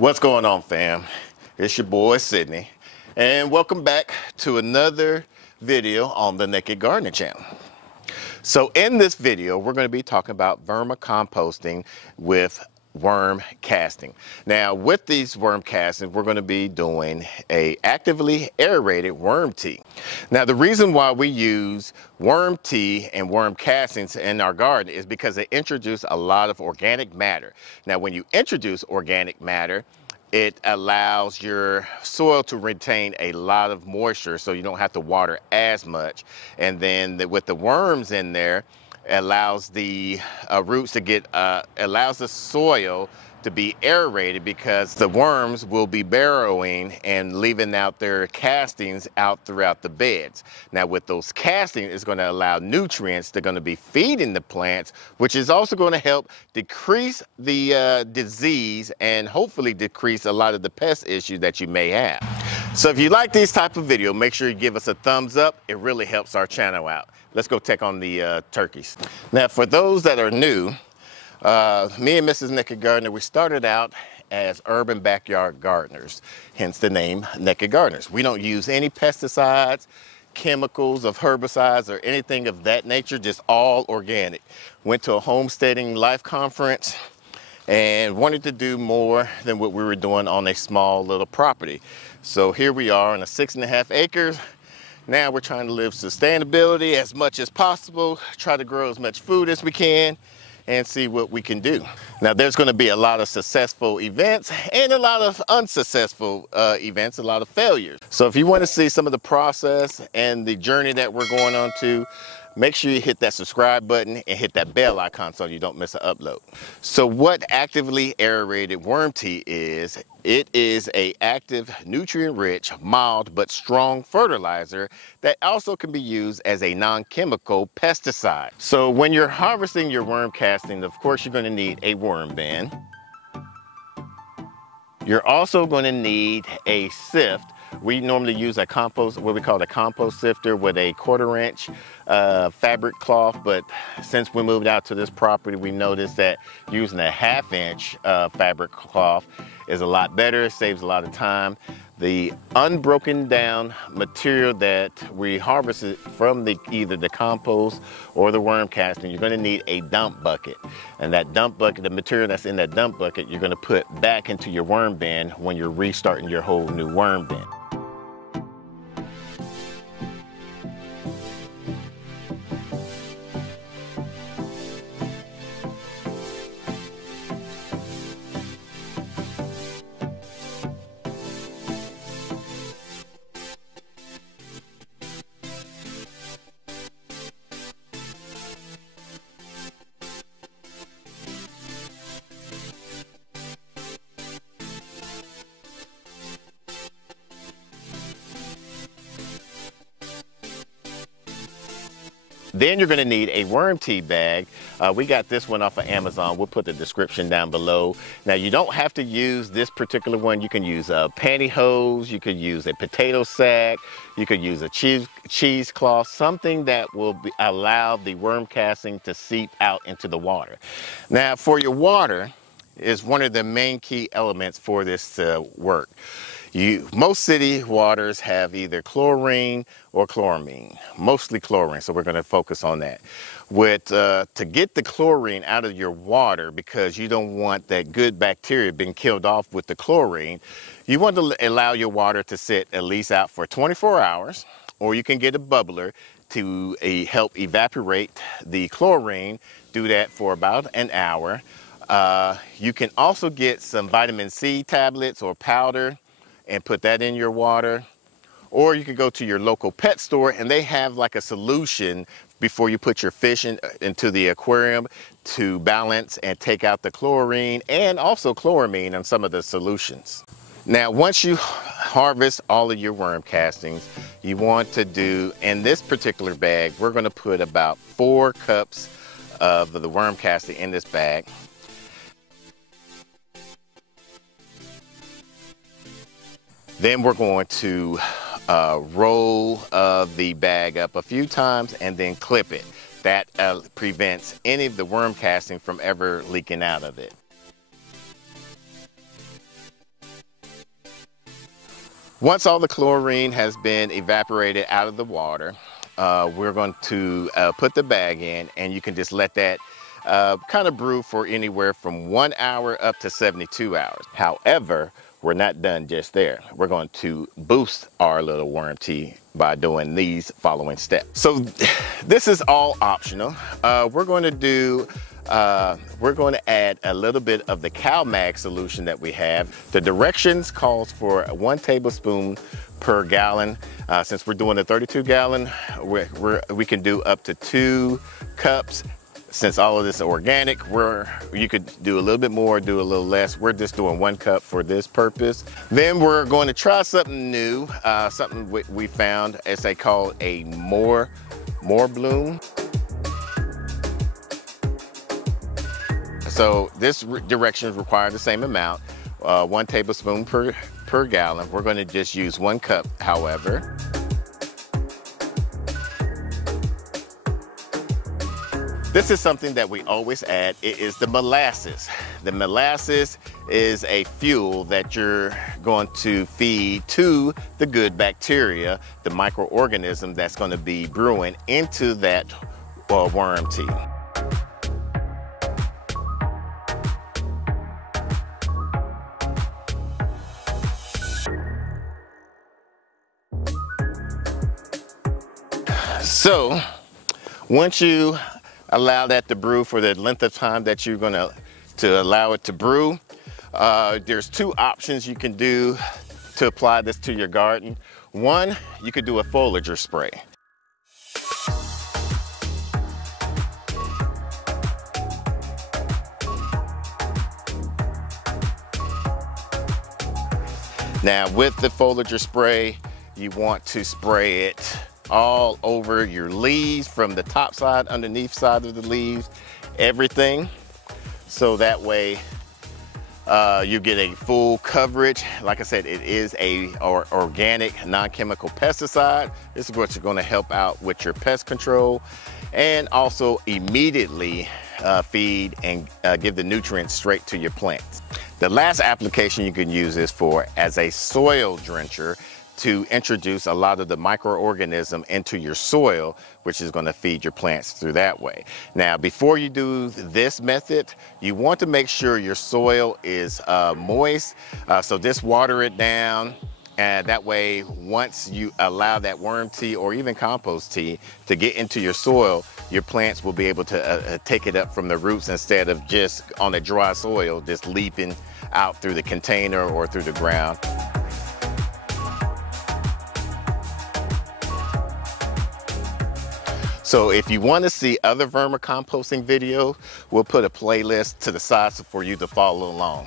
What's going on, fam? It's your boy Sydney, and welcome back to another video on the Naked Gardener channel. So in this video, we're going to be talking about vermicomposting with worm casting. Now, with these worm castings, we're going to be doing a actively aerated worm tea. Now, the reason why we use worm tea and worm castings in our garden is because they introduce a lot of organic matter. Now, when you introduce organic matter, it allows your soil to retain a lot of moisture, so you don't have to water as much. And then with the worms in there, it allows the roots to get, allows the soil to be aerated, because the worms will be burrowing and leaving out their castings out throughout the beds. Now with those castings, it's going to allow nutrients they're going to be feeding the plants, which is also going to help decrease the disease and hopefully decrease a lot of the pest issues that you may have. So if you like these type of video, make sure you give us a thumbs up. It really helps our channel out. Let's go check on the turkeys. Now for those that are new, me and Mrs. Naked Gardener, we started out as urban backyard gardeners, hence the name Naked Gardeners. We don't use any pesticides, chemicals of herbicides, or anything of that nature, just all organic. Went to a homesteading life conference and wanted to do more than what we were doing on a small little property. So here we are on a 6.5 acres. Now we're trying to live sustainability as much as possible, try to grow as much food as we can, and see what we can do. Now there's going to be a lot of successful events and a lot of unsuccessful events, a lot of failures. So if you want to see some of the process and the journey that we're going on to, make sure you hit that subscribe button and hit that bell icon so you don't miss an upload. So what actively aerated worm tea is, it is a active, nutrient-rich, mild but strong fertilizer that also can be used as a non-chemical pesticide. So when you're harvesting your worm casting, of course you're going to need a worm bin. You're also going to need a sift. We normally use a compost, what we call a compost sifter, with a 1/4 inch fabric cloth, but since we moved out to this property, we noticed that using a 1/2 inch fabric cloth is a lot better. It saves a lot of time. The unbroken down material that we harvested from either the compost or the worm casting, you're going to need a dump bucket. And that dump bucket, the material that's in that dump bucket, you're going to put back into your worm bin when you're restarting your whole new worm bin. Then you're going to need a worm tea bag. We got this one off of Amazon. We'll put the description down below. Now you don't have to use this particular one. You can use pantyhose, you could use a potato sack, you could use a cheesecloth, something that will allow the worm casting to seep out into the water. Now for your water is one of the main key elements for this to work. Most city waters have either chlorine or chloramine, mostly chlorine, so we're going to focus on that. To get the chlorine out of your water, because you don't want that good bacteria being killed off with the chlorine, you want to allow your water to sit at least out for 24 hours, or you can get a bubbler to help evaporate the chlorine. Do that for about an hour. You can also get some vitamin C tablets or powder and put that in your water, or you can go to your local pet store and they have like a solution before you put your fish into the aquarium to balance and take out the chlorine and also chloramine on some of the solutions. Now once you harvest all of your worm castings, you want to do, in this particular bag, we're going to put about 4 cups of the worm casting in this bag. Then we're going to roll the bag up a few times and then clip it. That prevents any of the worm casting from ever leaking out of it. Once all the chlorine has been evaporated out of the water, we're going to put the bag in, and you can just let that kind of brew for anywhere from 1 hour up to 72 hours. However, we're not done just there. We're going to boost our little worm tea by doing these following steps. So this is all optional. We're going to add a little bit of the CalMag solution that we have. The directions calls for 1 tablespoon per gallon. Since we're doing a 32 gallon, we can do up to 2 cups. Since all of this is organic, you could do a little bit more, do a little less. We're just doing 1 cup for this purpose. Then we're going to try something new, something we found, as they call a more bloom. So this directions require the same amount, 1 tablespoon per gallon. We're going to just use 1 cup, however. This is something that we always add. It is the molasses. The molasses is a fuel that you're going to feed to the good bacteria, the microorganism that's going to be brewing into that worm tea. So once you allow that to brew for the length of time that you're going to allow it to brew, there's 2 options you can do to apply this to your garden. One, you could do a foliager spray. Now with the foliager spray, you want to spray it all over your leaves, from the top side, underneath side of the leaves, everything. So that way you get a full coverage. Like I said, it is a organic, non-chemical pesticide. This is what's going to help out with your pest control, and also immediately feed and give the nutrients straight to your plants. The last application you can use this for as a soil drencher, to introduce a lot of the microorganism into your soil, which is going to feed your plants through that way. Now, before you do this method, you want to make sure your soil is moist. So just water it down, and that way, once you allow that worm tea or even compost tea to get into your soil, your plants will be able to take it up from the roots, instead of just on a dry soil, just leaping out through the container or through the ground. So if you want to see other vermicomposting videos, we'll put a playlist to the side for you to follow along.